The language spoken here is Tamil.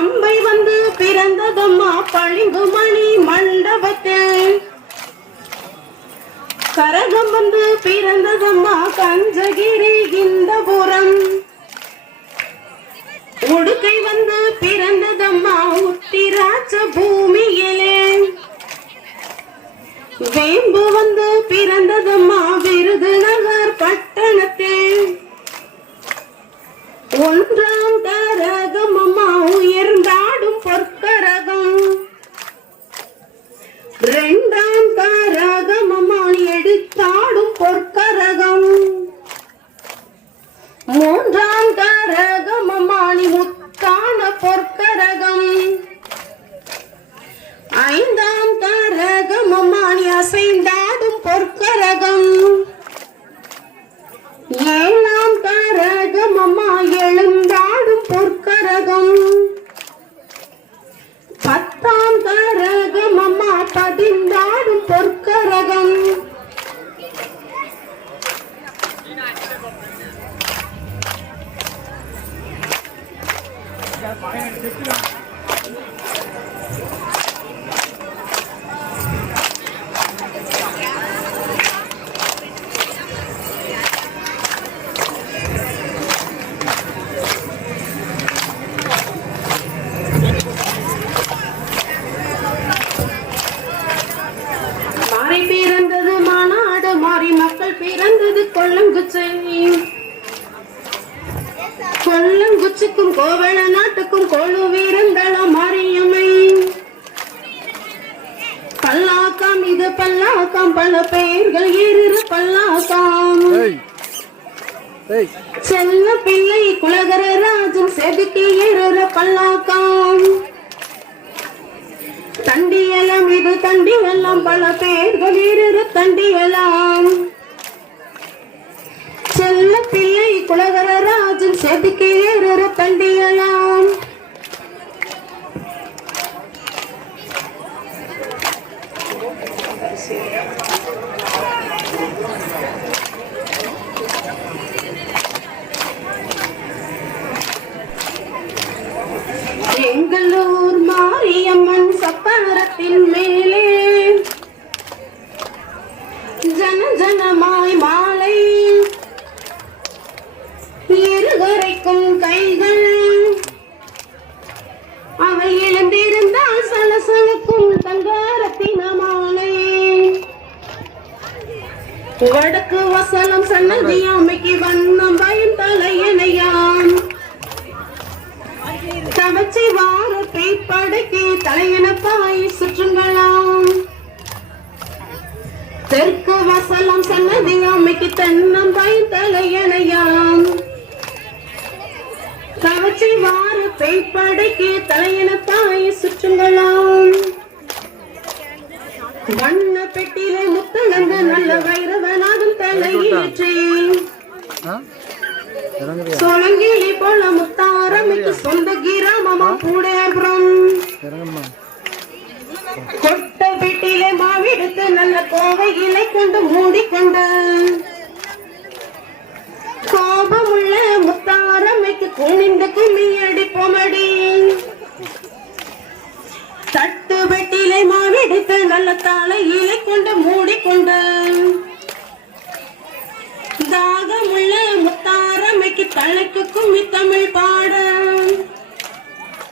பம்பை வந்து பிறந்ததம்மா பளிங்குமணி மண்டபத்தில். கரகம் வந்து பிறந்ததம்மா கஞ்சகிரி இந்தபுரம். உடுக்கை வந்து பிறந்ததம்மா உத்திராட்ச பூமியிலே. வேம்பு வந்து பிறந்ததம்மா விருதுநகர் பட்டணத்தில். ஒன்றாம் கரகம் அம்மா உயர்ந்தாடும் பொற்கரகம். இரண்டாம் கரகம் அம்மா எடுத்தாடும் பொற்கரகம். மூன்றாம் கரகம் அம்மா முத்தான பொற்கரகம். ஐந்தாம் கரகம் அம்மா அசைந்தாடும் பொற்கரகம். ஏழாம் கரகம் அம்மா எழுந்தாடும் பொற்கரகம். பத்தாம் கரகம் அம்மா பதிந்தாடும் பொற்கரகம். பிறந்தது மாநாடு மாறி மக்கள் பிறந்தது கொல்லங்குச்சை. கொல்லங்குச்சிக்கும் கோவள நாட்டுக்கும் கொழு வீரங்களும் மாரியம்மை. பல்லாக்கம் இது பல்லாக்கம் பல பெயர்கள் இரு பல்லாக்கம். செல்ல பிள்ளை குலகர ராஜன் செதுக்கி இரு பல்லாக்கம். தண்டியலம் இது தண்டியலாம் பல பெயர்கள் இரு தண்டியலாம். செல்ல பிள்ளை குலகர ராஜன் செதுக்கி இரு தண்டியலாம். எங்களூர் மாரியம்மன் சப்பரத்தின் மேலே ஜன ஜனமாய் மாலை. இருகரைக்கும் கைகள் அவை எழுந்திருந்தால் சலசலக்கும் தங்காரத்தின மாலை. வடக்கு வசலம் சன்னதி அமைக்கு வண்ணம் பயம் தலையணையாம். கவச்சி வார பேய்ப்படைக்கு தலையன பாய் சுற்றுங்களாம். தெற்கு வசலம் சன்னதி அமைக்கு தென்னம்பாய் தலையணையாம். கவச்சி வார பேய்ப்படைக்கு தலையன பாய் சுற்றுங்களாம். வண்ண பெட்டியிலே முத்தளந்த நல்ல வைரவனாகும் தலையேற்றி. சோழங்கிளி போல முத்தாரமிக்கு சொந்த கிராமமா கூடேபுரம். கொட்ட வீட்டிலே மாவிடுத்து நல்ல கோவைகளை கொண்டு மூடிக்கொண்டு. கோபமுள்ள முத்தாரமிக்கு குனிந்து கும்மி அடிப்போம்.